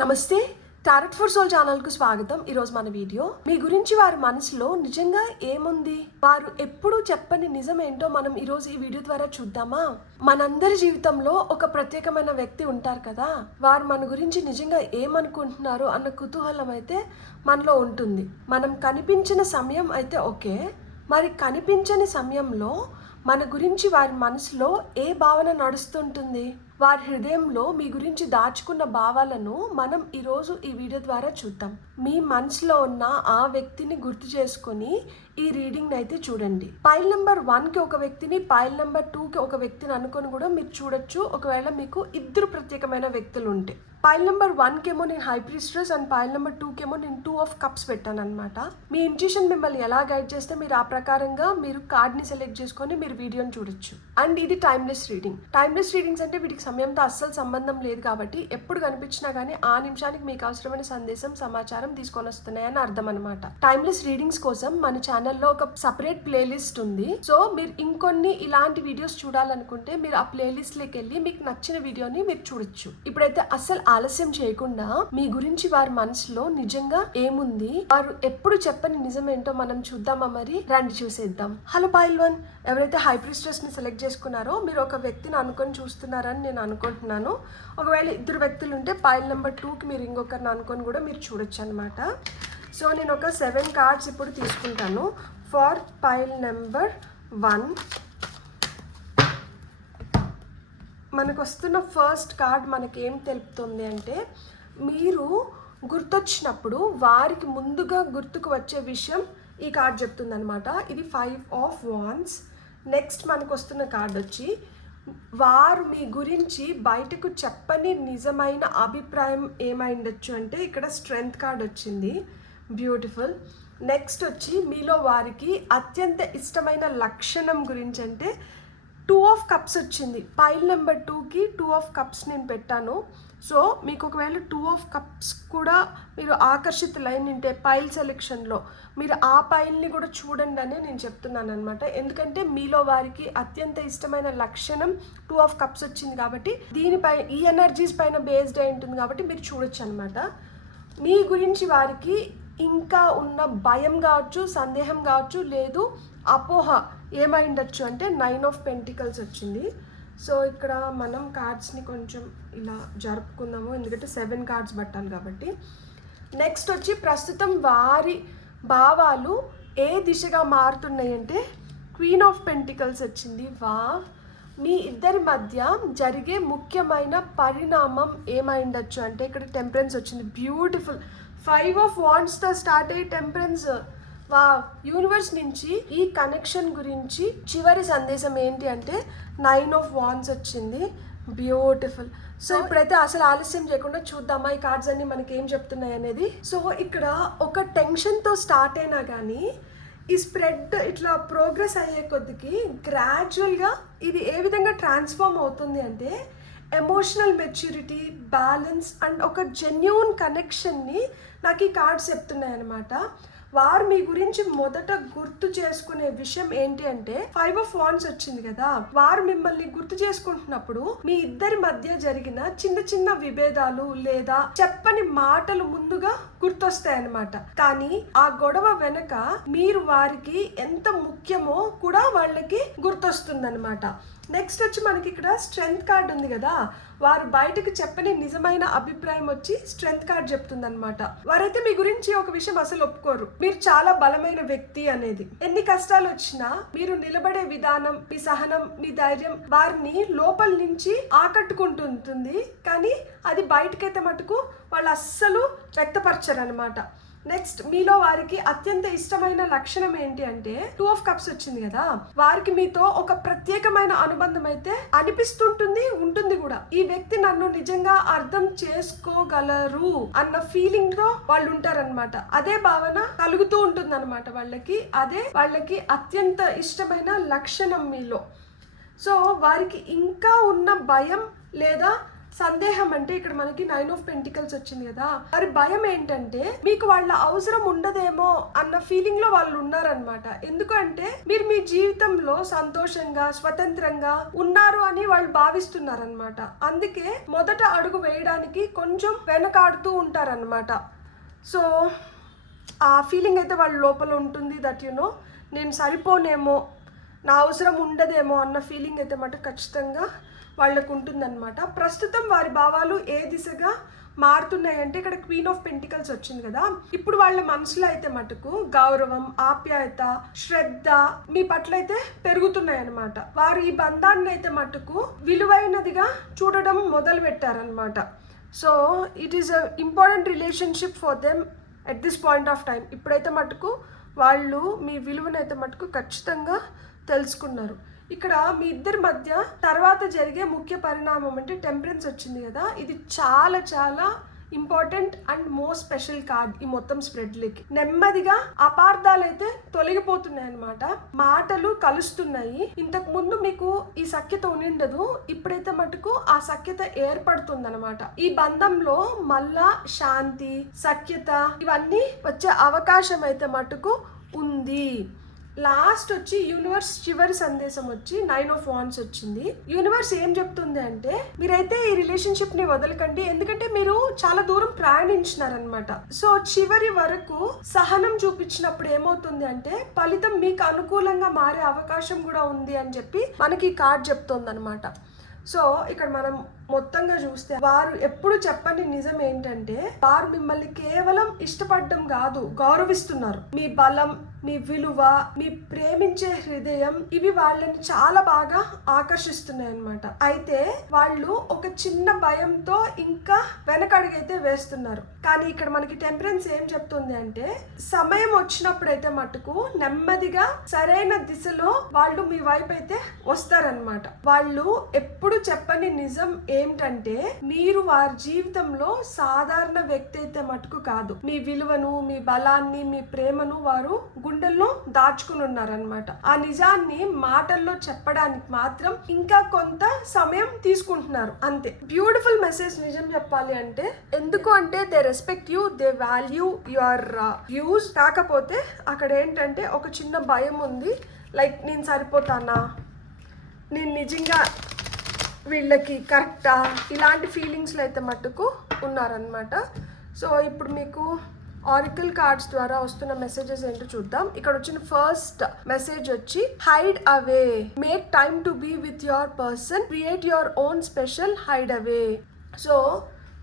నమస్తే, tarot for soul ఛానల్కు స్వాగతం. ఈరోజు మన వీడియో మీ గురించి వారి మనసులో నిజంగా ఏముంది, వారు ఎప్పుడూ చెప్పని నిజం ఏంటో మనం ఈరోజు ఈ వీడియో ద్వారా చూద్దామా. మనందరి జీవితంలో ఒక ప్రత్యేకమైన వ్యక్తి ఉంటారు కదా, వారు మన గురించి నిజంగా ఏమనుకుంటున్నారు అన్న కుతూహలం అయితే మనలో ఉంటుంది. మనం కనిపించిన సమయం అయితే ఓకే, మరి కనిపించని సమయంలో మన గురించి వారి మనసులో ఏ భావన నడుస్తుంటుంది, వారి హృదయంలో మీ గురించి దాచుకున్న భావాలను మనం ఈరోజు ఈ వీడియో ద్వారా చూద్దాం. మీ మనసులో ఉన్న ఆ వ్యక్తిని గుర్తు చేసుకొని ఈ రీడింగ్ అయితే చూడండి. పైల్ నెంబర్ 1కి ఒక వ్యక్తిని, పైల్ నెంబర్ 2కి ఒక వ్యక్తిని అనుకొని కూడా మీరు చూడొచ్చు, ఒకవేళ మీకు ఇద్దరు ప్రత్యేకమైన వ్యక్తులు ఉంటే. పైల్ నెంబర్ 1కేమో నేను హై ప్రీస్ట్రెస్ అండ్ పైల్ నెంబర్ 2కేమో నేను 2 ఆఫ్ కప్స్ పెట్టాను అనమాట. మీ ఇంట్యూషన్ మిమ్మల్ని ఎలా గైడ్ చేస్తే మీరు ఆ ప్రకారంగా మీరు కార్డ్ని సెలెక్ట్ చేసుకొని మీరు వీడియోని చూడొచ్చు. అండ్ ఇది టైమ్లెస్ రీడింగ్. టైమ్లెస్ రీడింగ్స్ అంటే వీటికి సమయంతో అస్సలు సంబంధం లేదు కాబట్టి ఎప్పుడు కనిపించినా కానీ ఆ నిమిషానికి మీకు అవసరమైన సందేశం, సమాచారం తీసుకొని వస్తున్నాయని అర్థం అనమాట. టైమ్లెస్ రీడింగ్స్ కోసం మన ఛానల్లో ఒక సపరేట్ ప్లేలిస్ట్ ఉంది. సో మీరు ఇంకొన్ని ఇలాంటి వీడియోస్ చూడాలనుకుంటే మీరు ఆ ప్లేలిస్ట్ లోకి వెళ్ళి మీకు నచ్చిన వీడియోని మీరు చూడొచ్చు. ఇప్పుడైతే అస్సలు ఆలస్యం చేయకుండా మీ గురించి వారి మనసులో నిజంగా ఏముంది, వారు ఎప్పుడు చెప్పని నిజం ఏంటో మనం చూద్దామా. మరి రండి చూసేద్దాం. హలో పైల్ 1, ఎవరైతే హై ప్రీస్ట్రెస్ ని సెలెక్ట్ చేసుకున్నారో మీరు ఒక వ్యక్తిని అనుకొని చూస్తున్నారని నేను అనుకుంటున్నాను. ఒకవేళ ఇద్దరు వ్యక్తులు ఉంటే పైల్ నెంబర్ 2కి మీరు ఇంకొకరిని అనుకొని కూడా మీరు చూడొచ్చు అనమాట. సో నేను ఒక 7 కార్డ్స్ ఇప్పుడు తీసుకుంటాను ఫర్ పైల్ నెంబర్ 1. మనకు వస్తున్న ఫస్ట్ కార్డ్ మనకేం తెలుపుతుంది అంటే, మీరు గుర్తొచ్చినప్పుడు వారికి ముందుగా గుర్తుకు వచ్చే విషయం ఈ కార్డ్ చెప్తుంది అనమాట. ఇది 5 ఆఫ్ వాండ్స్. నెక్స్ట్ మనకు వస్తున్న కార్డ్ వచ్చి, వారు మీ గురించి బయటకు చెప్పని నిజమైన అభిప్రాయం ఏమైండొచ్చు అంటే ఇక్కడ స్ట్రెంగ్త్ కార్డ్ వచ్చింది. బ్యూటిఫుల్. నెక్స్ట్ వచ్చి మీలో వారికి అత్యంత ఇష్టమైన లక్షణం గురించి అంటే 2 ఆఫ్ కప్స్ వచ్చింది. పైల్ నెంబర్ 2కి 2 ఆఫ్ కప్స్ నేను పెట్టాను. సో మీకు ఒకవేళ 2 ఆఫ్ కప్స్ కూడా మీరు ఆకర్షితులైన ఉంటే పైల్ సెలెక్షన్లో మీరు ఆ పైల్ని కూడా చూడండి అని నేను చెప్తున్నాను అనమాట. ఎందుకంటే మీలో వారికి అత్యంత ఇష్టమైన లక్షణం 2 ఆఫ్ కప్స్ వచ్చింది కాబట్టి దీనిపై ఈ ఎనర్జీస్ పైన బేస్డ్ అయి ఉంటుంది కాబట్టి మీరు చూడొచ్చు అనమాట. మీ గురించి వారికి ఇంకా ఉన్న భయం కావచ్చు, సందేహం కావచ్చు, లేదు అపోహ ఏమైండొచ్చు అంటే 9 ఆఫ్ పెంటికల్స్ వచ్చింది. సో ఇక్కడ మనం కార్డ్స్ని కొంచెం ఇలా జరుపుకుందాము, ఎందుకంటే 7 కార్డ్స్ పట్టాలి కాబట్టి. నెక్స్ట్ వచ్చి ప్రస్తుతం వారి భావాలు ఏ దిశగా మారుతున్నాయి అంటే క్వీన్ ఆఫ్ పెంటికల్స్ వచ్చింది. మీ ఇద్దరి మధ్య జరిగే ముఖ్యమైన పరిణామం ఏమైండొచ్చు అంటే ఇక్కడ టెంపరెన్స్ వచ్చింది. బ్యూటిఫుల్. 5 ఆఫ్ వాండ్స్తో స్టార్ట్ అయ్యే టెంపరెన్స్. యూనివర్స్ నుంచి ఈ కనెక్షన్ గురించి చివరి సందేశం ఏంటి అంటే 9 ఆఫ్ వాండ్స్ వచ్చింది. బ్యూటిఫుల్. సో ఇప్పుడైతే అసలు ఆలస్యం చేయకుండా చూద్దామా ఈ కార్డ్స్ అన్ని మనకి ఏం చెప్తున్నాయి అనేది. సో ఇక్కడ ఒక టెన్షన్తో స్టార్ట్ అయినా కానీ ఈ స్ప్రెడ్ ఇట్లా ప్రోగ్రెస్ అయ్యే కొద్దికి గ్రాడ్యువల్గా ఇది ఏ విధంగా ట్రాన్స్ఫార్మ్ అవుతుంది అంటే ఎమోషనల్ మెచ్యూరిటీ, బ్యాలెన్స్ అండ్ ఒక జెన్యూన్ కనెక్షన్ని నాకు ఈ కార్డ్స్ చెప్తున్నాయి అనమాట. వారు మీ గురించి మొదట గుర్తు చేసుకునే విషయం ఏంటి అంటే 5 ఆఫ్ వాండ్స్ వచ్చింది కదా, వారు మిమ్మల్ని గుర్తు చేసుకుంటున్నప్పుడు మీ ఇద్దరి మధ్య జరిగిన చిన్న చిన్న విభేదాలు లేదా చెప్పని మాటలు ముందుగా గుర్తొస్తాయి అన్నమాట. కానీ ఆ గొడవ వెనక మీరు వారికి ఎంత ముఖ్యమో కూడా వాళ్ళకి గుర్తొస్తుందన్నమాట. నెక్స్ట్ వచ్చి మనకి ఇక్కడ స్ట్రెంగ్త్ కార్డ్ ఉంది కదా, వారు బయటకు చెప్పని నిజమైన అభిప్రాయం వచ్చి స్ట్రెంగ్త్ కార్డ్ చెప్తుంది అనమాట. వారైతే మీ గురించి ఒక విషయం అసలు ఒప్పుకోరు, మీరు చాలా బలమైన వ్యక్తి అనేది. ఎన్ని కష్టాలు వచ్చినా మీరు నిలబడే విధానం, మీ సహనం, మీ ధైర్యం వారిని లోపల నుంచి ఆకట్టుకుంటుంటుంది. కానీ అది బయటకైతే మటుకు వాళ్ళు అస్సలు వ్యక్తపరచరు అనమాట. నెక్స్ట్ మీలో వారికి అత్యంత ఇష్టమైన లక్షణం ఏంటి అంటే 2 ఆఫ్ కప్స్ వచ్చింది కదా, వారికి మీతో ఒక ప్రత్యేకమైన అనుబంధం అయితే అనిపిస్తుంటుంది, ఉంటుంది కూడా. ఈ వ్యక్తి నన్ను నిజంగా అర్థం చేసుకోగలరు అన్న ఫీలింగ్ తో వాళ్ళు ఉంటారనమాట. అదే భావన కలుగుతూ ఉంటుంది అనమాట వాళ్ళకి. అదే వాళ్ళకి అత్యంత ఇష్టమైన లక్షణం మీలో. సో వారికి ఇంకా ఉన్న భయం లేదా సందేహం అంటే ఇక్కడ మనకి 9 ఆఫ్ పెంటికల్స్ వచ్చింది కదా, మరి భయం ఏంటంటే మీకు వాళ్ళ అవసరం ఉండదేమో అన్న ఫీలింగ్ లో వాళ్ళు ఉన్నారనమాట. ఎందుకంటే మీరు మీ జీవితంలో సంతోషంగా స్వతంత్రంగా ఉన్నారు అని వాళ్ళు భావిస్తున్నారనమాట. అందుకే మొదట అడుగు వేయడానికి కొంచెం వెనకాడుతూ ఉంటారనమాట. సో ఆ ఫీలింగ్ అయితే వాళ్ళ లోపల ఉంటుంది, దట్ నేను సరిపోనేమో, నా అవసరం ఉండదేమో అన్న ఫీలింగ్ అయితే మటుకు ఖచ్చితంగా వాళ్ళకు ఉంటుందన్నమాట. ప్రస్తుతం వారి భావాలు ఏ దిశగా మారుతున్నాయంటే ఇక్కడ క్వీన్ ఆఫ్ పెంటికల్స్ వచ్చింది కదా, ఇప్పుడు వాళ్ళ మనసులో అయితే మటుకు గౌరవం, ఆప్యాయత, శ్రద్ధ మీ పట్ల అయితే పెరుగుతున్నాయి అనమాట. వారు ఈ బంధాన్ని అయితే మటుకు విలువైనదిగా చూడడం మొదలు పెట్టారనమాట. So it is a important relationship for them at this point of time. ఇప్పుడైతే మటుకు వాళ్ళు మీ విలువనైతే మటుకు ఖచ్చితంగా తెలుసుకున్నారు. ఇక్కడ మీ ఇద్దరి మధ్య తర్వాత జరిగే ముఖ్య పరిణామం అంటే టెంపరెన్స్ వచ్చింది కదా, ఇది చాలా చాలా important and most special card ఈ మొత్తం స్ప్రెడ్లకి. నెమ్మదిగా అపార్థాలు అయితే తొలగిపోతున్నాయి అనమాట, మాటలు కలుస్తున్నాయి. ఇంతకు ముందు మీకు ఈ సఖ్యత ఉండిండదు, ఇప్పుడైతే మటుకు ఆ సఖ్యత ఏర్పడుతుందన్నమాట. ఈ బంధంలో మళ్ళా శాంతి, సఖ్యత ఇవన్నీ వచ్చే అవకాశం అయితే మటుకు ఉంది. లాస్ట్ వచ్చి యూనివర్స్ చివరి సందేశం వచ్చి 9 ఆఫ్ వాండ్స్ వచ్చింది. యూనివర్స్ ఏం చెప్తుంది అంటే మీరైతే ఈ రిలేషన్షిప్ ని వదలకండి, ఎందుకంటే మీరు చాలా దూరం ప్రయాణించినారనమాట. సో చివరి వరకు సహనం చూపించినప్పుడు ఏమవుతుంది అంటే ఫలితం మీకు అనుకూలంగా మారే అవకాశం కూడా ఉంది అని చెప్పి మనకి ఈ కార్డ్ చెప్తోంది అనమాట. సో ఇక్కడ మనం మొత్తంగా చూస్తే వారు ఎప్పుడు చెప్పని నిజం ఏంటంటే వారు మిమ్మల్ని కేవలం ఇష్టపడడం కాదు, గౌరవిస్తున్నారు. మీ బలం, మీ విలువ, మీ ప్రేమించే హృదయం ఇవి వాళ్ళని చాలా బాగా ఆకర్షిస్తున్నాయి అన్నమాట. అయితే వాళ్ళు ఒక చిన్న భయంతో ఇంకా వెనకడుగైతే వేస్తున్నారు. కానీ ఇక్కడ మనకి టెంపరెన్స్ ఏం చెప్తుంది అంటే సమయం వచ్చినప్పుడైతే మటుకు నెమ్మదిగా సరైన దిశలో వాళ్ళు మీ వైపు అయితే వస్తారనమాట. వాళ్ళు ఎప్పుడు చెప్పని నిజం ఏమిటంటే మీరు వారి జీవితంలో సాధారణ వ్యక్తి అయితే మటుకు కాదు. మీ విలువను, మీ బలాన్ని, మీ ప్రేమను వారు గుండెల్లో దాచుకుని ఉన్నారనమాట. ఆ నిజాన్ని మాటల్లో చెప్పడానికి మాత్రం ఇంకా కొంత సమయం తీసుకుంటున్నారు అంతే. బ్యూటిఫుల్ మెసేజ్ నిజం చెప్పాలి అంటే. ఎందుకు అంటే they respect you, they value your views. కాకపోతే అక్కడ ఏంటంటే ఒక చిన్న భయం ఉంది, లైక్ నేను సరిపోతానా, నేను నిజంగా వీళ్ళకి కరెక్టా, ఇలాంటి ఫీలింగ్స్లో అయితే మట్టుకు ఉన్నారనమాట. సో ఇప్పుడు మీకు ఆరికల్ కార్డ్స్ ద్వారా వస్తున్న మెసేజెస్ ఏంటో చూద్దాం. ఇక్కడ వచ్చిన ఫస్ట్ మెసేజ్ వచ్చి hide away, make time to be with your person, create your own special hide away. So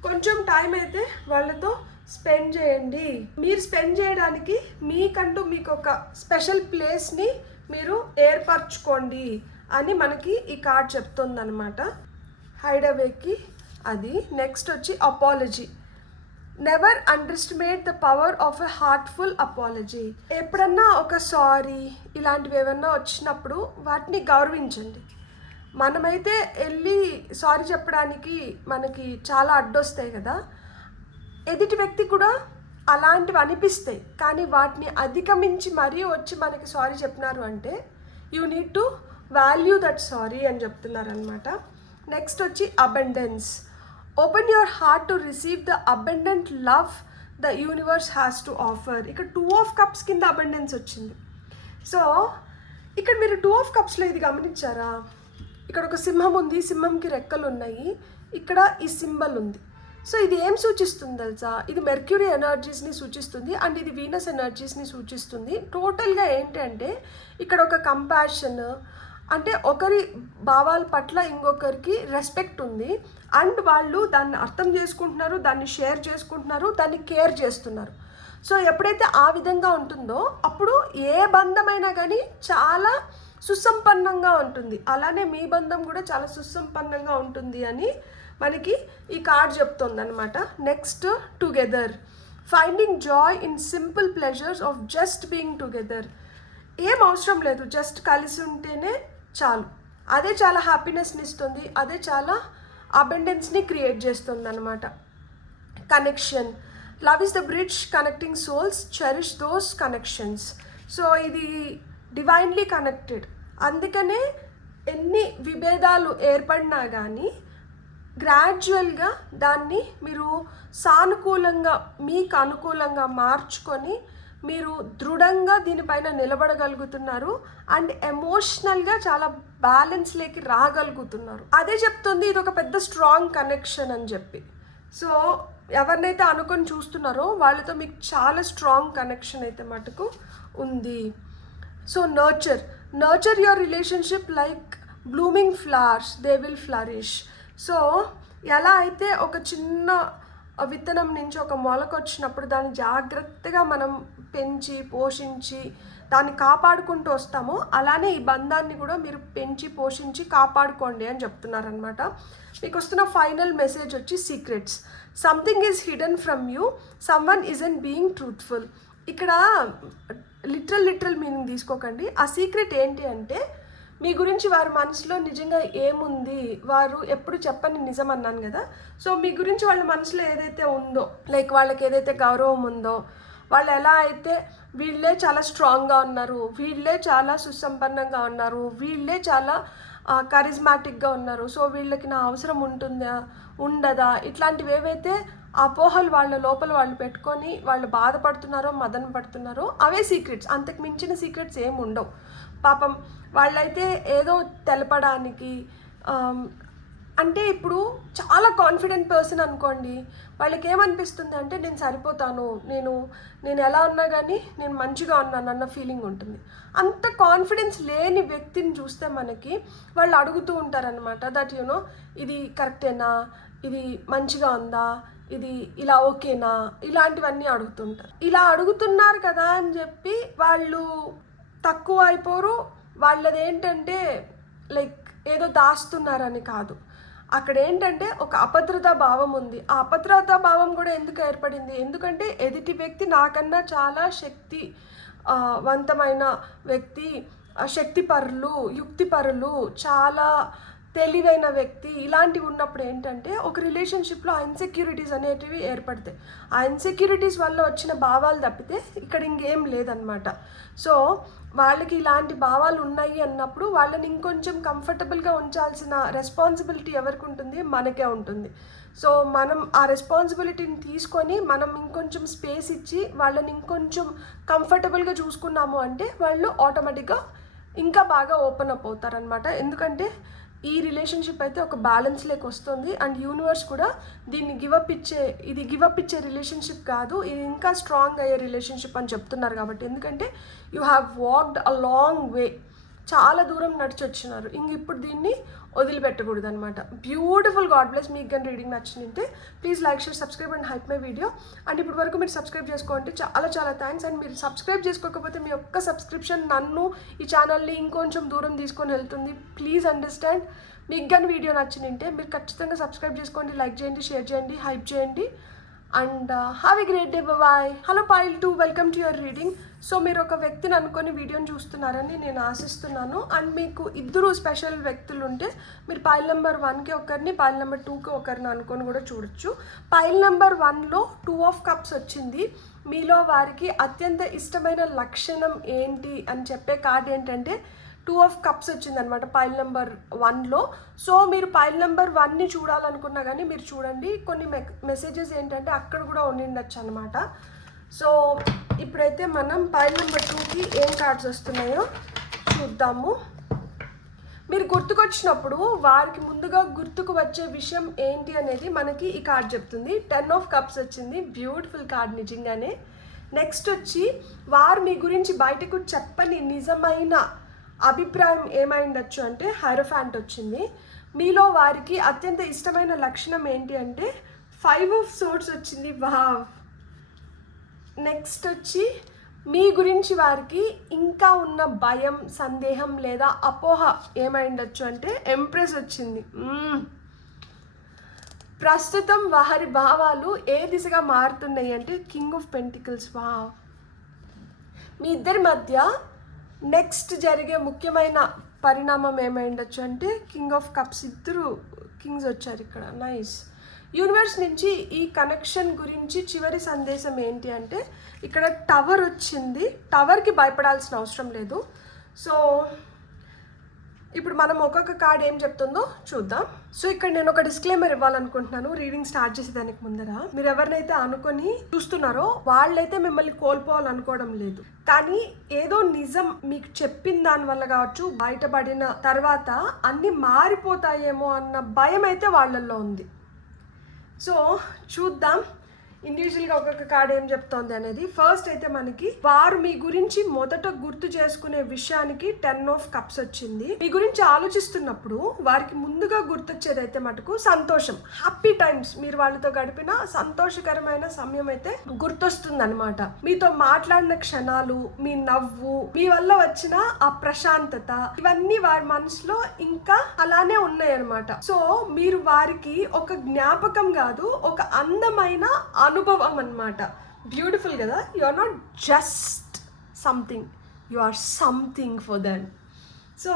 కొంచెం టైం అయితే వాళ్ళతో స్పెండ్ చేయండి. మీరు స్పెండ్ చేయడానికి మీకంటూ మీకు ఒక స్పెషల్ ప్లేస్ని మీరు ఏర్పరచుకోండి అని మనకి ఈ కార్డ్ చెప్తుంది అనమాట. హైడ్ అవేకి అది. నెక్స్ట్ వచ్చి apology. Never underestimate the power of a heartful apology. ఎప్పుడన్నా ఒక సారీ ఇలాంటివి ఏమన్నా వచ్చినప్పుడు వాటిని గౌరవించండి. మనమైతే వెళ్ళి సారీ చెప్పడానికి మనకి చాలా అడ్డొస్తాయి కదా, ఎదుటి వ్యక్తి కూడా అలాంటివి అనిపిస్తాయి, కానీ వాటిని అధిగమించి మరీ వచ్చి మనకి సారీ చెప్పినారు అంటే you need to value that sorry అని చెప్తున్నారు అనమాట. నెక్స్ట్ వచ్చి abundance. Open your heart to receive the abundant love the universe has to offer. ఇక్కడ 2 ఆఫ్ కప్స్ కింద అబండెన్స్ వచ్చింది. సో ఇక్కడ మీరు 2 ఆఫ్ కప్స్లో ఇది గమనించారా, ఇక్కడ ఒక సింహం ఉంది, సింహంకి రెక్కలు ఉన్నాయి, ఇక్కడ ఈ సింబల్ ఉంది. సో ఇది ఏం సూచిస్తుంది తెలుసా, ఇది మెర్క్యూరీ ఎనర్జీస్ని సూచిస్తుంది అండ్ ఇది వీనస్ ఎనర్జీస్ని సూచిస్తుంది. టోటల్గా ఏంటంటే ఇక్కడ ఒక కంపాషన్, అంటే ఒకరి భావాల పట్ల ఇంకొకరికి రెస్పెక్ట్ ఉంది అండ్ వాళ్ళు దాన్ని అర్థం చేసుకుంటున్నారు, దాన్ని షేర్ చేసుకుంటున్నారు, దాన్ని కేర్ చేస్తున్నారు. సో ఎప్పుడైతే ఆ విధంగా ఉంటుందో అప్పుడు ఏ బంధమైనా కానీ చాలా సుసంపన్నంగా ఉంటుంది. అలానే మీ బంధం కూడా చాలా సుసంపన్నంగా ఉంటుంది అని మనకి ఈ కార్డ్ చెప్తుంది అనమాట. Next together. Finding Joy in simple pleasures of just being together. ఏం అవసరం లేదు, జస్ట్ కలిసి ఉంటేనే చాలు, అదే చాలా హ్యాపీనెస్ని ఇస్తుంది, అదే చాలా అబెండెన్స్ని క్రియేట్ చేస్తుంది అనమాట. Connection. Love is the bridge connecting souls, cherish those connections. So ఇది డివైన్లీ కనెక్టెడ్. అందుకనే ఎన్ని విభేదాలు ఏర్పడినా కానీ గ్రాడ్యువల్గా దాన్ని మీరు సానుకూలంగా మీకు అనుకూలంగా మార్చుకొని మీరు దృఢంగా దీనిపైన నిలబడగలుగుతున్నారు అండ్ ఎమోషనల్గా చాలా బ్యాలెన్స్లోకి రాగలుగుతున్నారు. అదే చెప్తుంది ఇది ఒక పెద్ద స్ట్రాంగ్ కనెక్షన్ అని చెప్పి. సో ఎవరినైతే అనుకొని చూస్తున్నారో వాళ్ళతో మీకు చాలా స్ట్రాంగ్ కనెక్షన్ అయితే మటుకు ఉంది. So nurture your relationship like blooming flowers, they will flourish. So ఎలా అయితే ఒక చిన్న విత్తనం నుంచి ఒక మొలకొచ్చినప్పుడు దాన్ని జాగ్రత్తగా మనం పెంచి పోషించి దాన్ని కాపాడుకుంటూ వస్తామో అలానే ఈ బంధాన్ని కూడా మీరు పెంచి పోషించి కాపాడుకోండి అని చెప్తున్నారనమాట. మీకు వస్తున్న ఫైనల్ మెసేజ్ వచ్చి secrets. Something is hidden from you, someone ఈజన్ being truthful. ఇక్కడ లిటరల్ మీనింగ్ తీసుకోకండి. ఆ సీక్రెట్ ఏంటి అంటే మీ గురించి వారి మనసులో నిజంగా ఏముంది, వారు ఎప్పుడు చెప్పని నిజం అన్నాను కదా. సో మీ గురించి వాళ్ళ మనసులో ఏదైతే ఉందో, లైక్ వాళ్ళకి ఏదైతే గౌరవం ఉందో, వాళ్ళు ఎలా అయితే వీళ్ళే చాలా స్ట్రాంగ్గా ఉన్నారు, వీళ్ళే చాలా సుసంపన్నంగా ఉన్నారు, వీళ్ళే చాలా కరిజ్మాటిక్గా ఉన్నారు, సో వీళ్ళకి నా అవసరం ఉంటుందా ఉండదా, ఇట్లాంటివి ఏవైతే అపోహలు వాళ్ళ లోపల వాళ్ళు పెట్టుకొని వాళ్ళు బాధపడుతున్నారో మదన పడుతున్నారో అవే సీక్రెట్స్. అంతకు మించిన సీక్రెట్స్ ఏమి ఉండవు. పాపం వాళ్ళైతే ఏదో తెలపడానికి అంటే ఇప్పుడు చాలా కాన్ఫిడెంట్ పర్సన్ అనుకోండి, వాళ్ళకి ఏమనిపిస్తుంది అంటే నేను సరిపోతాను, నేను ఎలా ఉన్నా కానీ నేను మంచిగా ఉన్నాను అన్న ఫీలింగ్ ఉంటుంది. అంత కాన్ఫిడెన్స్ లేని వ్యక్తిని చూస్తే మనకి వాళ్ళు అడుగుతూ ఉంటారనమాట, దట్ యూనో ఇది కరెక్టేనా, ఇది మంచిగా ఉందా, ఇది ఇలా ఓకేనా, ఇలాంటివన్నీ అడుగుతుంటారు. ఇలా అడుగుతున్నారు కదా అని చెప్పి వాళ్ళు తక్కువ అయిపోరు. వాళ్ళది ఏంటంటే లైక్ ఏదో దాస్తున్నారని కాదు, అక్కడ ఏంటంటే ఒక అభద్రతా భావం ఉంది. ఆ అభద్రతా భావం కూడా ఎందుకు ఏర్పడింది, ఎందుకంటే ఎదుటి వ్యక్తి నాకన్నా చాలా వంతమైన వ్యక్తి, శక్తిపరులు, యుక్తిపరులు, చాలా తెలివైన వ్యక్తి, ఇలాంటివి ఉన్నప్పుడు ఏంటంటే ఒక రిలేషన్షిప్లో ఆ ఇన్సెక్యూరిటీస్ అనేటివి ఏర్పడతాయి. ఆ ఇన్సెక్యూరిటీస్ వల్ల వచ్చిన భావాలు తప్పితే ఇక్కడ ఇంకేం లేదనమాట. సో వాళ్ళకి ఇలాంటి భావాలు ఉన్నాయి అన్నప్పుడు వాళ్ళని ఇంకొంచెం కంఫర్టబుల్గా ఉంచాల్సిన రెస్పాన్సిబిలిటీ ఎవరికి ఉంటుంది, మనకే ఉంటుంది. సో మనం ఆ రెస్పాన్సిబిలిటీని తీసుకొని మనం ఇంకొంచెం స్పేస్ ఇచ్చి వాళ్ళని ఇంకొంచెం కంఫర్టబుల్గా చూసుకున్నాము అంటే వాళ్ళు ఆటోమేటిక్గా ఇంకా బాగా ఓపెన్ అప్ అవుతారనమాట. ఎందుకంటే ఈ రిలేషన్షిప్ అయితే ఒక బ్యాలెన్స్ లేక వస్తుంది అండ్ యూనివర్స్ కూడా దీన్ని ఇది గివప్ ఇచ్చే రిలేషన్షిప్ కాదు, ఇది ఇంకా స్ట్రాంగ్ అయ్యే రిలేషన్షిప్ అని చెప్తున్నారు. కాబట్టి ఎందుకంటే you have walked a long way, చాలా దూరం నడిచి వచ్చినారు, ఇప్పుడు దీన్ని వదిలిపెట్టకూడదు అనమాట. బ్యూటిఫుల్. God bless. మీకు కానీ రీడింగ్ నచ్చినట్టే please like, share, subscribe and hype my video. And ఇప్పటి వరకు మీరు సబ్స్క్రైబ్ చేసుకోండి, చాలా థ్యాంక్స్. అండ్ మీరు సబ్స్క్రైబ్ చేసుకోకపోతే మీ ఒక్క సబ్స్క్రిప్షన్ నన్ను ఈ ఛానల్ని ఇంకొంచెం దూరం తీసుకొని వెళ్తుంది. Please understand. మీకు కానీ వీడియో నచ్చినంటే మీరు ఖచ్చితంగా సబ్స్క్రైబ్ చేసుకోండి, లైక్ చేయండి, షేర్ చేయండి, హైప్ చేయండి. And have a great day. Bye. Hello pile 2, welcome to your reading. So మీరు ఒక వ్యక్తిని అనుకొని వీడియోని చూస్తున్నారని నేను ఆశిస్తున్నాను. అండ్ మీకు ఇద్దరు స్పెషల్ వ్యక్తులు ఉంటే మీరు పైల్ నెంబర్ 1కి ఒకరిని, పైల్ నెంబర్ 2కి ఒకరిని అనుకొని కూడా చూడొచ్చు. పైల్ నెంబర్ 1లో 2 ఆఫ్ కప్స్ వచ్చింది. మీలో వారికి అత్యంత ఇష్టమైన లక్షణం ఏంటి అని చెప్పే కార్డ్ ఏంటంటే 2 ఆఫ్ కప్స్ వచ్చిందనమాట పైల్ నెంబర్ 1లో. సో మీరు పైల్ నెంబర్ 1ని చూడాలనుకున్నా కానీ మీరు చూడండి, కొన్ని మెసేజెస్ ఏంటంటే అక్కడ కూడా ఉండిండొచ్చు అనమాట. సో ఇప్పుడైతే మనం పైల్ నెంబర్ 2కి ఏం కార్డ్స్ వస్తున్నాయో చూద్దాము. మీరు గుర్తుకొచ్చినప్పుడు వారికి ముందుగా గుర్తుకు వచ్చే విషయం ఏంటి అనేది మనకి ఈ కార్డ్ చెప్తుంది. 10 ఆఫ్ కప్స్ వచ్చింది, బ్యూటిఫుల్ కార్డ్ నిజంగానే. నెక్స్ట్ వచ్చి వారు మీ గురించి బయటకు చెప్పని నిజమైన అభిప్రాయం ఏమైండొచ్చు అంటే హైరోఫాంట్ వచ్చింది. మీలో వారికి అత్యంత ఇష్టమైన లక్షణం ఏంటి అంటే 5 ఆఫ్ సోర్డ్స్ వచ్చింది. వావ్. నెక్స్ట్ వచ్చి మీ గురించి వారికి ఇంకా ఉన్న భయం, సందేహం లేదా అపోహ ఏమైండొచ్చు అంటే ఎంప్రెస్ వచ్చింది. ప్రస్తుతం వారి భావాలు ఏ దిశగా మారుతున్నాయి అంటే కింగ్ ఆఫ్ పెంటికల్స్. వావ్. మీ ఇద్దరి మధ్య నెక్స్ట్ జరిగే ముఖ్యమైన పరిణామం ఏమైండొచ్చు అంటే కింగ్ ఆఫ్ కప్స్, ఇద్దరు కింగ్స్ వచ్చారు ఇక్కడ. నైస్. యూనివర్స్ నుంచి ఈ కనెక్షన్ గురించి చివరి సందేశం ఏంటి అంటే ఇక్కడ టవర్ వచ్చింది. టవర్కి భయపడాల్సిన అవసరం లేదు. సో ఇప్పుడు మనం ఒక్కొక్క కార్డ్ ఏం చెప్తుందో చూద్దాం. సో ఇక్కడ నేను ఒక డిస్క్లైమర్ ఇవ్వాలనుకుంటున్నాను రీడింగ్ స్టార్ట్ చేసేదానికి ముందర. మీరు ఎవరినైతే అనుకొని చూస్తున్నారో వాళ్ళైతే మిమ్మల్ని కోల్పోవాలనుకోవడం లేదు, కానీ ఏదో నిజం మీకు చెప్పిన దాని వల్ల కావచ్చు, బయటపడిన తర్వాత అన్నీ మారిపోతాయేమో అన్న భయం అయితే వాళ్ళల్లో ఉంది. సో చూద్దాం ఇండివిజువల్గా ఒక్కొక్క కార్డ్ ఏం చెప్తోంది అనేది. ఫస్ట్ అయితే మనకి వారు మీ గురించి మొదట గుర్తు చేసుకునే విషయానికి 10 ఆఫ్ కప్స్ వచ్చింది. మీ గురించి ఆలోచిస్తున్నప్పుడు వారికి ముందుగా గుర్తొచ్చేది అయితే మటుకు సంతోషం, హ్యాపీ టైమ్స్, మీరు వాళ్ళతో గడిపిన సంతోషకరమైన సమయం అయితే గుర్తొస్తుంది అనమాట. మీతో మాట్లాడిన క్షణాలు, మీ నవ్వు, మీ వల్ల వచ్చిన ఆ ప్రశాంతత, ఇవన్నీ వారి మనసులో ఇంకా అలానే ఉన్నాయి అనమాట. సో మీరు వారికి ఒక జ్ఞాపకం కాదు, ఒక అందమైన అనుభవం అన్నమాట. బ్యూటిఫుల్ కదా. You are not just something, you are something for them. So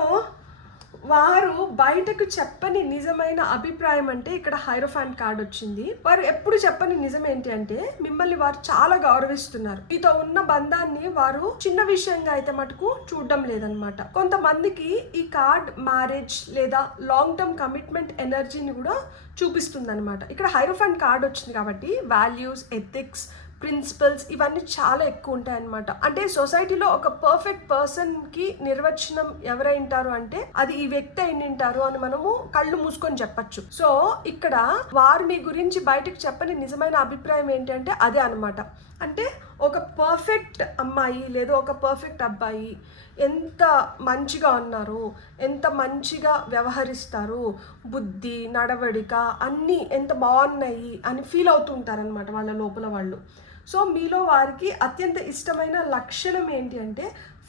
వారు బయటకు చెప్పని నిజమైన అభిప్రాయం అంటే ఇక్కడ హైరోఫాంట్ కార్డ్ వచ్చింది. వారు ఎప్పుడు చెప్పని నిజం ఏంటి అంటే మిమ్మల్ని వారు చాలా గౌరవిస్తున్నారు. మీతో ఉన్న బంధాన్ని వారు చిన్న విషయంగా అయితే మటుకు చూడడం లేదనమాట. కొంతమందికి ఈ కార్డ్ మ్యారేజ్ లేదా లాంగ్ టర్మ్ కమిట్మెంట్ ఎనర్జీని కూడా చూపిస్తుంది అనమాట. ఇక్కడ హైరోఫాంట్ కార్డ్ వచ్చింది కాబట్టి వాల్యూస్, ఎథిక్స్, ప్రిన్సిపల్స్ ఇవన్నీ చాలా ఎక్కువ ఉంటాయి అన్నమాట. అంటే సొసైటీలో ఒక పర్ఫెక్ట్ పర్సన్కి నిర్వచనం ఎవరైంటారు అంటే అది ఈ వ్యక్తి అయింటారు అని మనము కళ్ళు మూసుకొని చెప్పచ్చు. సో ఇక్కడ వారు మీ గురించి బయటకు చెప్పని నిజమైన అభిప్రాయం ఏంటి అంటే అదే అనమాట. అంటే ఒక పర్ఫెక్ట్ అమ్మాయి లేదా ఒక పర్ఫెక్ట్ అబ్బాయి ఎంత మంచిగా ఉన్నారు, ఎంత మంచిగా వ్యవహరిస్తారు, బుద్ధి, నడవడిక అన్నీ ఎంత బాగున్నాయి అని ఫీల్ అవుతూ ఉంటారనమాట వాళ్ళ లోపల వాళ్ళు. సో మీలో వారికి అత్యంత ఇష్టమైన లక్షణం ఏంటి అంటే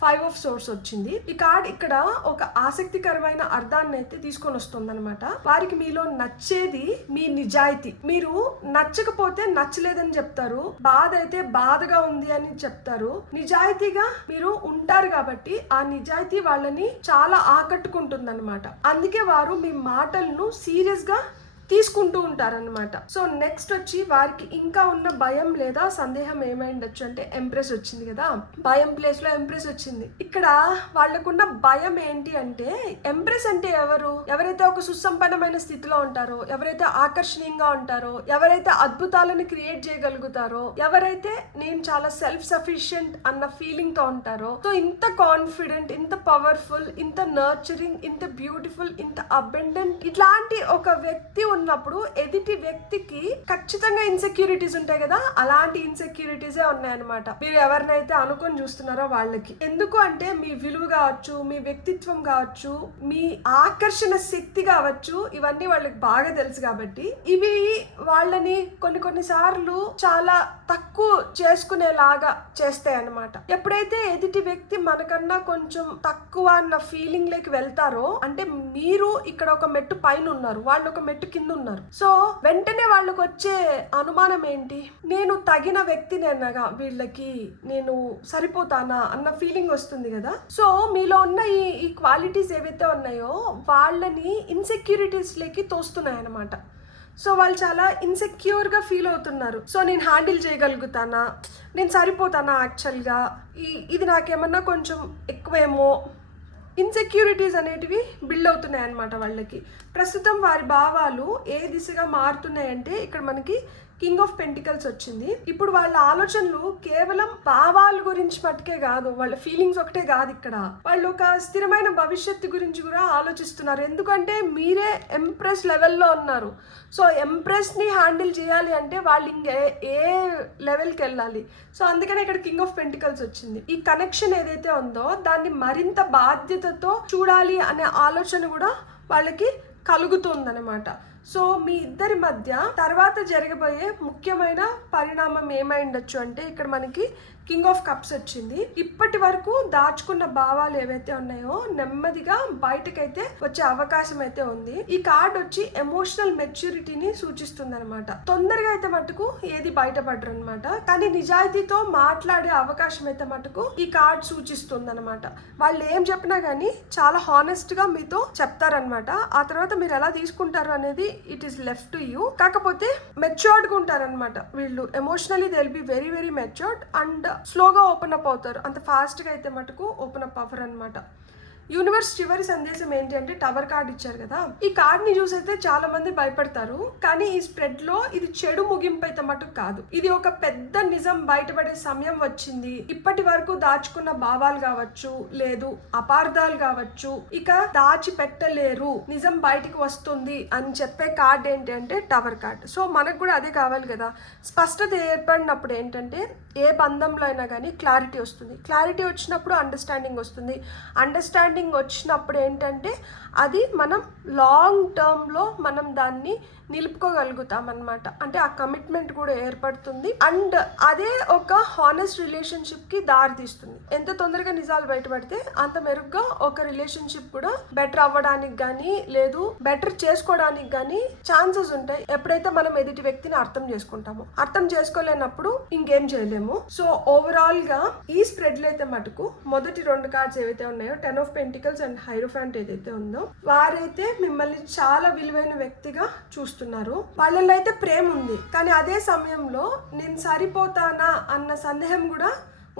5 ఆఫ్ సోర్స్ వచ్చింది. ఈ కార్డ్ ఇక్కడ ఒక ఆసక్తికరమైన అర్థాన్ని అయితే తీసుకొని వస్తుంది అనమాట. వారికి మీలో నచ్చేది మీ నిజాయితీ. మీరు నచ్చకపోతే నచ్చలేదని చెప్తారు, బాధ అయితే బాధగా ఉంది అని చెప్తారు. నిజాయితీగా మీరు ఉంటారు కాబట్టి ఆ నిజాయితీ వాళ్ళని చాలా ఆకట్టుకుంటుంది అనమాట. అందుకే వారు మీ మాటలను సీరియస్ గా తీసుకుంటూ ఉంటారనమాట. సో నెక్స్ట్ వచ్చి వారికి ఇంకా ఉన్న భయం లేదా సందేహం ఏమైండొచ్చు అంటే ఎంప్రెస్ వచ్చింది కదా, భయం ప్లేస్ లో ఎంప్రెస్ వచ్చింది. ఇక్కడ వాళ్ళకున్న భయం ఏంటి అంటే ఎంప్రెస్ అంటే ఎవరైతే ఒక సుసంపన్నమైన స్థితిలో ఉంటారో, ఎవరైతే ఆకర్షణీయంగా ఉంటారో, ఎవరైతే అద్భుతాలను క్రియేట్ చేయగలుగుతారో, ఎవరైతే నేను చాలా సెల్ఫ్ సఫిషియెంట్ అన్న ఫీలింగ్ తో ఉంటారో, సో ఇంత కాన్ఫిడెంట్, ఇంత పవర్ఫుల్, ఇంత నర్చరింగ్, ఇంత బ్యూటిఫుల్, ఇంత అబెండెంట్ ఇట్లాంటి ఒక వ్యక్తి ఉన్నప్పుడు ఎదుటి వ్యక్తికి ఖచ్చితంగా ఇన్సెక్యూరిటీస్ ఉంటాయి కదా, అలాంటి ఇన్సెక్యూరిటీసే ఉన్నాయన్నమాట. మీరు ఎవరినైతే అనుకొని చూస్తున్నారో వాళ్ళకి. ఎందుకు అంటే మీ విలువ కావచ్చు, మీ వ్యక్తిత్వం కావచ్చు, మీ ఆకర్షణ శక్తి కావచ్చు, ఇవన్నీ వాళ్ళకి బాగా తెలుసు కాబట్టి ఇవి వాళ్ళని కొన్నిసార్లు చాలా తక్కువ చేసుకునేలాగా చేస్తాయి అన్నమాట. ఎప్పుడైతే ఎదుటి వ్యక్తి మనకన్నా కొంచెం తక్కువ అన్న ఫీలింగ్ లేకి వెళ్తారో అంటే మీరు ఇక్కడ ఒక మెట్టు పైన ఉన్నారు, వాళ్ళు ఒక మెట్టు కింద ఉన్నారు. సో వెంటనే వాళ్ళకి వచ్చే అనుమానం ఏంటి, నేను తగిన వ్యక్తినేనగా వీళ్ళకి, నేను సరిపోతానా అన్న ఫీలింగ్ వస్తుంది కదా. సో మీలో ఉన్న ఈ క్వాలిటీస్ ఏవైతే ఉన్నాయో వాళ్ళని ఇన్సెక్యూరిటీస్ లేకి తోస్తున్నాయి అన్నమాట. సో వాళ్ళు చాలా ఇన్సెక్యూర్గా ఫీల్ అవుతున్నారు. సో నేను హ్యాండిల్ చేయగలుగుతానా, నేను సరిపోతానా, యాక్చువల్గా ఇది నాకేమన్నా కొంచెం ఎక్కువేమో, ఇన్సెక్యూరిటీస్ అనేటివి బిల్డ్ అవుతున్నాయి అన్నమాట వాళ్ళకి. ప్రస్తుతం వారి భావాలు ఏ దిశగా మారుతున్నాయంటే ఇక్కడ మనకి కింగ్ ఆఫ్ పెంటికల్స్ వచ్చింది. ఇప్పుడు వాళ్ళ ఆలోచనలు కేవలం భావాల గురించి మట్టుకే కాదు, వాళ్ళ ఫీలింగ్స్ ఒకటే కాదు, ఇక్కడ వాళ్ళు ఒక స్థిరమైన భవిష్యత్తు గురించి కూడా ఆలోచిస్తున్నారు. ఎందుకంటే మీరే ఎంప్రెస్ లెవెల్లో ఉన్నారు. సో ఎంప్రెస్ని హ్యాండిల్ చేయాలి అంటే వాళ్ళు ఏ లెవెల్కి వెళ్ళాలి. సో అందుకనే ఇక్కడ కింగ్ ఆఫ్ పెంటికల్స్ వచ్చింది. ఈ కనెక్షన్ ఏదైతే ఉందో దాన్ని మరింత బాధ్యతతో చూడాలి అనే ఆలోచన కూడా వాళ్ళకి కలుగుతుందన్నమాట. సో మీ ఇద్దరి మధ్య తర్వాత జరగబోయే ముఖ్యమైన పరిణామం ఏమైండొచ్చు అంటే ఇక్కడ మనకి కింగ్ ఆఫ్ కప్స్ వచ్చింది. ఇప్పటి వరకు దాచుకున్న భావాలు ఏవైతే ఉన్నాయో నెమ్మదిగా బయటకైతే వచ్చే అవకాశం అయితే ఉంది. ఈ కార్డ్ వచ్చి ఎమోషనల్ మెచ్యూరిటీని సూచిస్తుంది అనమాట. తొందరగా అయితే మటుకు ఏది బయటపడరు అనమాట, కానీ నిజాయితీతో మాట్లాడే అవకాశం అయితే మటుకు ఈ కార్డ్ సూచిస్తుంది అనమాట. వాళ్ళు ఏం చెప్పినా కానీ చాలా హానెస్ట్ గా మీతో చెప్తారనమాట. ఆ తర్వాత మీరు ఎలా తీసుకుంటారు అనేది it is left to you. కాకపోతే మెచ్యూర్డ్ గా ఉంటారనమాట వీళ్ళు. Emotionally they will be very very matured and స్లోగా ఓపెన్ అప్ అవుతారు. అంత ఫాస్ట్గా అయితే మటుకు ఓపెన్ అప్ అవ్వరు అనమాట. యూనివర్స్ చివరి సందేశం ఏంటి అంటే టవర్ కార్డ్ ఇచ్చారు కదా, ఈ కార్డ్ ని చూసైతే చాలా మంది భయపడతారు, కానీ ఈ స్ప్రెడ్ లో ఇది చెడు ముగింపు అయితే మటుకు కాదు. ఇది ఒక పెద్ద నిజం బయటపడే సమయం వచ్చింది. ఇప్పటి వరకు దాచుకున్న భావాలు కావచ్చు, లేదు అపార్థాలు కావచ్చు, ఇక దాచి పెట్టలేరు, నిజం బయటికి వస్తుంది అని చెప్పే కార్డ్ ఏంటి అంటే టవర్ కార్డ్. సో మనకు కూడా అదే కావాలి కదా. స్పష్టత ఏర్పడినప్పుడు ఏంటంటే ఏ బంధంలో అయినా కానీ క్లారిటీ వస్తుంది. క్లారిటీ వచ్చినప్పుడు అండర్స్టాండింగ్ వస్తుంది. అండర్స్టాండింగ్ వచ్చినప్పుడు ఏంటంటే అది మనం లాంగ్ టర్మ్లో మనం దాన్ని నిలుపుకోగలుగుతాం అనమాట. అంటే ఆ కమిట్మెంట్ కూడా ఏర్పడుతుంది అండ్ అదే ఒక హానెస్ట్ రిలేషన్షిప్కి దారి తీస్తుంది. ఎంత తొందరగా నిజాలు బయటపడితే అంత మెరుగ్గా ఒక రిలేషన్షిప్ కూడా బెటర్ అవ్వడానికి కానీ లేదు బెటర్ చేసుకోవడానికి కానీ ఛాన్సెస్ ఉంటాయి, ఎప్పుడైతే మనం ఎదుటి వ్యక్తిని అర్థం చేసుకుంటామో. అర్థం చేసుకోలేనప్పుడు ఇంకేం చేయలేము. సో ఓవరాల్ గా ఈ స్ప్రెడ్ లో అయితే మటుకు మొదటి 2 కార్డ్స్ ఏవైతే ఉన్నాయో 10 of Pentacles అండ్ హైరోఫాంట్ ఏదైతే ఉందో వారైతే మిమ్మల్ని చాలా విలువైన వ్యక్తిగా చూస్తున్నారు. వాళ్ళలో అయితే ప్రేమ ఉంది, కానీ అదే సమయంలో నేను సరిపోతానా అన్న సందేహం కూడా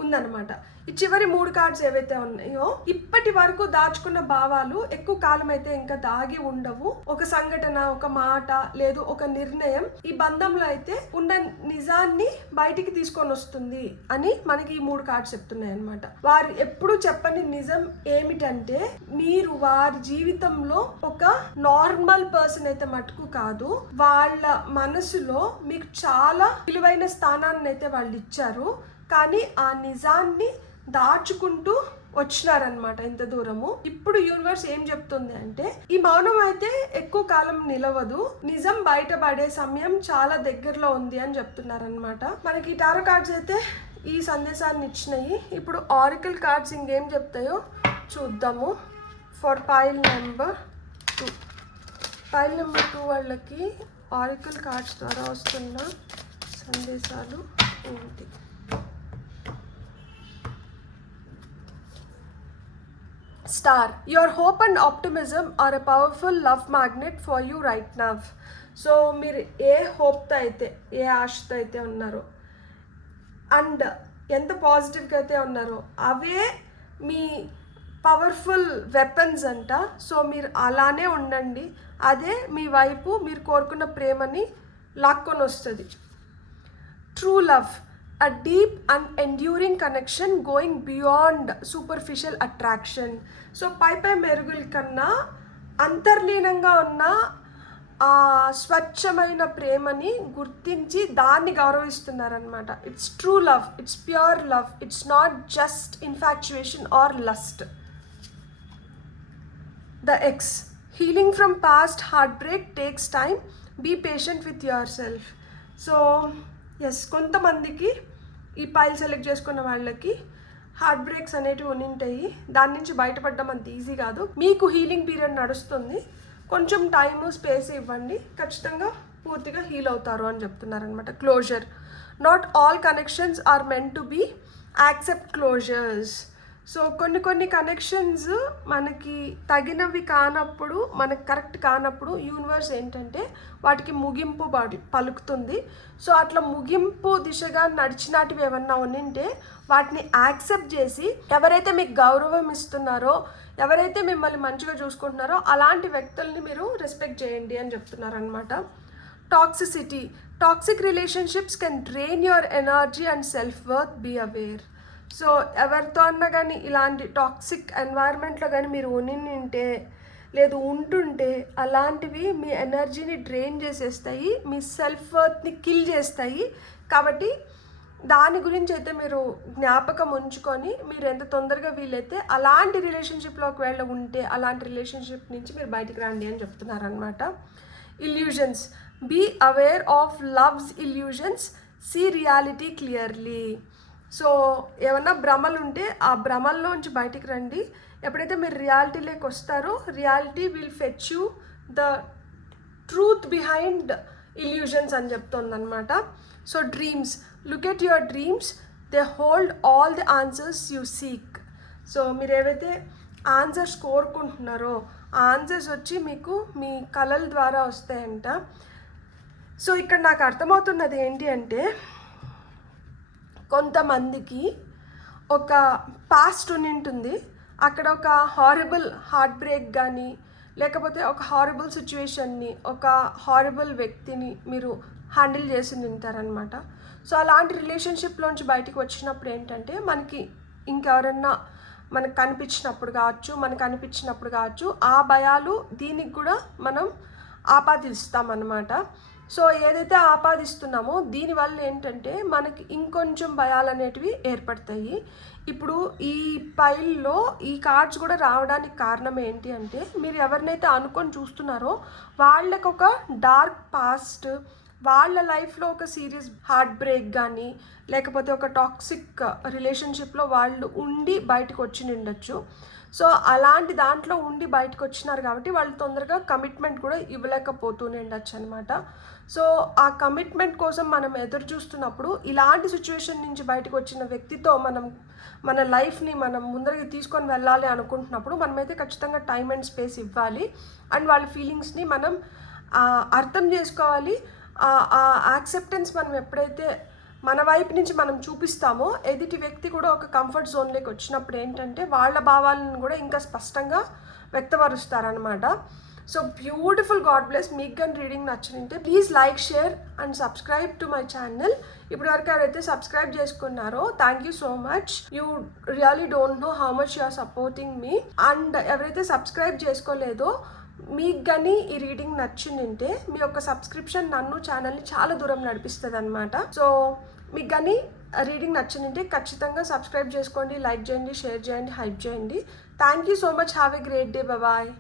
ఉందన్నమాట. ఈ చివరి 3 కార్డ్స్ ఏవైతే ఉన్నాయో ఇప్పటి వరకు దాచుకున్న భావాలు ఎక్కువ కాలం అయితే ఇంకా దాగి ఉండవు. ఒక సంఘటన, ఒక మాట, లేదు ఒక నిర్ణయం ఈ బంధంలో అయితే ఉన్న నిజాన్ని బయటికి తీసుకొని వస్తుంది అని మనకి ఈ 3 కార్డ్స్ చెప్తున్నాయి అనమాట. వారు ఎప్పుడు చెప్పని నిజం ఏమిటంటే మీరు వారి జీవితంలో ఒక నార్మల్ పర్సన్ అయితే మటుకు కాదు, వాళ్ళ మనసులో మీకు చాలా విలువైన స్థానాన్ని అయితే వాళ్ళు ఇచ్చారు, కానీ ఆ నిజాన్ని దాచుకుంటూ వచ్చినారనమాట ఇంత దూరము. ఇప్పుడు యూనివర్స్ ఏం చెప్తుంది అంటే ఈ మౌనం అయితే ఎక్కువ కాలం నిలవదు, నిజం బయటపడే సమయం చాలా దగ్గరలో ఉంది అని చెప్తున్నారనమాట. మనకి టారో కార్డ్స్ అయితే ఈ సందేశాన్ని ఇచ్చినాయి. ఇప్పుడు ఆరికల్ కార్డ్స్ ఇంకేం చెప్తాయో చూద్దాము. For pile number 2, pile number 2 వాళ్ళకి ఆరికల్ కార్డ్స్ ద్వారా వస్తున్న సందేశాలు ఏంటి? Star, your hope and optimism are a powerful love magnet for you right now. So మీరు ఏ హోప్తో అయితే ఏ ఆశతో అయితే ఉన్నారో అండ్ ఎంత పాజిటివ్గా అయితే ఉన్నారో అవే మీ పవర్ఫుల్ వెపన్స్ అంట. సో మీరు అలానే ఉండండి, అదే మీ వైపు మీరు కోరుకున్న ప్రేమని లాక్కొని వస్తుంది. True love, a deep and enduring connection going beyond superficial attraction. So పై మెరుగుల కన్నా అంతర్లీనంగా ఉన్న ఆ స్వచ్ఛమైన ప్రేమని గుర్తించి దాన్ని గౌరవిస్తున్నారనమాట. It's true love, it's pure love, it's not just infatuation or lust. The X, healing from past heartbreak takes time, be patient with yourself. So yes, కొంతమందికి ఈ పైల్ సెలెక్ట్ చేసుకున్న వాళ్ళకి హార్ట్ బ్రేక్స్ అనేటివి ఉనింటాయి, దాని నుంచి బయటపడడం అంత ఈజీ కాదు. మీకు హీలింగ్ పీరియడ్ నడుస్తుంది, కొంచెం టైము స్పేస్ ఇవ్వండి, ఖచ్చితంగా పూర్తిగా హీల్ అవుతారు అని చెప్తున్నారనమాట. Closure, not all connections are meant to be, accept closures. So కొన్ని కనెక్షన్స్ మనకి తగినవి కానప్పుడు, మనకు కరెక్ట్ కానప్పుడు యూనివర్స్ ఏంటంటే వాటికి ముగింపు పలుకుతుంది. సో అట్లా ముగింపు దిశగా నడిచినటివి ఏమన్నా ఉంటే వాటిని యాక్సెప్ట్ చేసి ఎవరైతే మీకు గౌరవం ఇస్తున్నారో, ఎవరైతే మిమ్మల్ని మంచిగా చూసుకుంటున్నారో అలాంటి వ్యక్తుల్ని మీరు రెస్పెక్ట్ చేయండి అని చెప్తున్నారనమాట. Toxicity, toxic relationships can drain your energy and self worth, be aware. So ఎవరితో అన్నా కానీ ఇలాంటి టాక్సిక్ ఎన్వైర్న్మెంట్లో కానీ మీరు ఉంటే లేదు ఉంటుంటే అలాంటివి మీ ఎనర్జీని డ్రైన్ చేసేస్తాయి, మీ సెల్ఫ్ వర్త్ని కిల్ చేస్తాయి. కాబట్టి దాని గురించి అయితే మీరు జ్ఞాపకం ఉంచుకొని మీరు ఎంత తొందరగా వీలైతే అలాంటి రిలేషన్షిప్లోకి ఉంటే అలాంటి రిలేషన్షిప్ నుంచి మీరు బయటికి రండి అని చెప్తున్నారనమాట. Illusions, be aware of love's illusions, see reality clearly. So ఏమన్నా భ్రమలు ఉంటే ఆ భ్రమల్లోంచి బయటికి రండి. ఎప్పుడైతే మీరు రియాలిటీలోకి వస్తారో reality will fetch you the truth behind illusions అని చెప్తుందన్నమాట. So dreams, look at your dreams, they hold all the answers you seek. So మీరు ఏవైతే ఆన్సర్స్ కోరుకుంటున్నారో ఆ ఆన్సర్స్ వచ్చి మీకు మీ కళల ద్వారా వస్తాయంట. సో ఇక్కడ నాకు అర్థమవుతున్నది ఏంటి అంటే కొంతమందికి ఒక పాస్ట్ ఉంటుంది, అక్కడ ఒక హారబుల్ హార్ట్ బ్రేక్ కానీ లేకపోతే ఒక హారబుల్ సిచ్యువేషన్ని, ఒక హారబుల్ వ్యక్తిని మీరు హ్యాండిల్ చేసి ఉంటారనమాట. సో అలాంటి రిలేషన్షిప్లోంచి బయటికి వచ్చినప్పుడు ఏంటంటే మనకి ఇంకెవరన్నా మనకు కనిపించినప్పుడు కావచ్చు ఆ భయాలు దీనికి కూడా మనం ఆపాదిస్తామన్నమాట. సో ఏదైతే ఆపాదిస్తున్నామో దీనివల్ల ఏంటంటే మనకి ఇంకొంచెం భయాలు అనేటివి ఏర్పడతాయి. ఇప్పుడు ఈ పైల్లో ఈ కార్డ్స్ కూడా రావడానికి కారణం ఏంటి అంటే, మీరు ఎవరినైతే అనుకొని చూస్తున్నారో వాళ్ళకు ఒక డార్క్ పాస్ట్, వాళ్ళ లైఫ్లో ఒక సీరియస్ హార్ట్ బ్రేక్ కానీ లేకపోతే ఒక టాక్సిక్ రిలేషన్షిప్లో వాళ్ళు ఉండి బయటకు వచ్చి ఉండొచ్చు. సో అలాంటి దాంట్లో ఉండి బయటకు వచ్చినారు కాబట్టి వాళ్ళు తొందరగా కమిట్మెంట్ కూడా ఇవ్వలేకపోతూనే ఉండొచ్చు అనమాట. సో ఆ కమిట్మెంట్ కోసం మనం ఎదురు చూస్తున్నప్పుడు ఇలాంటి సిచ్యువేషన్ నుంచి బయటకు వచ్చిన వ్యక్తితో మన లైఫ్ని మనం ముందరికి తీసుకొని వెళ్ళాలి అనుకుంటున్నప్పుడు మనమైతే ఖచ్చితంగా టైం అండ్ స్పేస్ ఇవ్వాలి. అండ్ వాళ్ళ ఫీలింగ్స్ని మనం అర్థం చేసుకోవాలి. ఆ యాక్సెప్టెన్స్ మనం ఎప్పుడైతే మన వైపు నుంచి మనం చూపిస్తామో ఎదుటి వ్యక్తి కూడా ఒక కంఫర్ట్ జోన్లోకి వచ్చినప్పుడు ఏంటంటే వాళ్ళ భావాలను కూడా ఇంకా స్పష్టంగా వ్యక్తపరుస్తారనమాట. So beautiful, God bless. మీకు కానీ రీడింగ్ నచ్చినంటే please like, share and subscribe to my channel. ఇప్పటివరకు ఎవరైతే సబ్స్క్రైబ్ చేసుకున్నారో thank you so much. You really don't know how much you are supporting me. And ఎవరైతే సబ్స్క్రైబ్ చేసుకోలేదో మీకు కానీ ఈ రీడింగ్ నచ్చిందంటే మీ యొక్క సబ్స్క్రిప్షన్ నన్ను ఛానల్ని చాలా దూరం నడిపిస్తుంది అనమాట. సో మీకు కానీ రీడింగ్ నచ్చిందంటే ఖచ్చితంగా సబ్స్క్రైబ్ చేసుకోండి, లైక్ చేయండి, షేర్ చేయండి, హైప్ చేయండి. Thank you so much. Have a great day. Bye.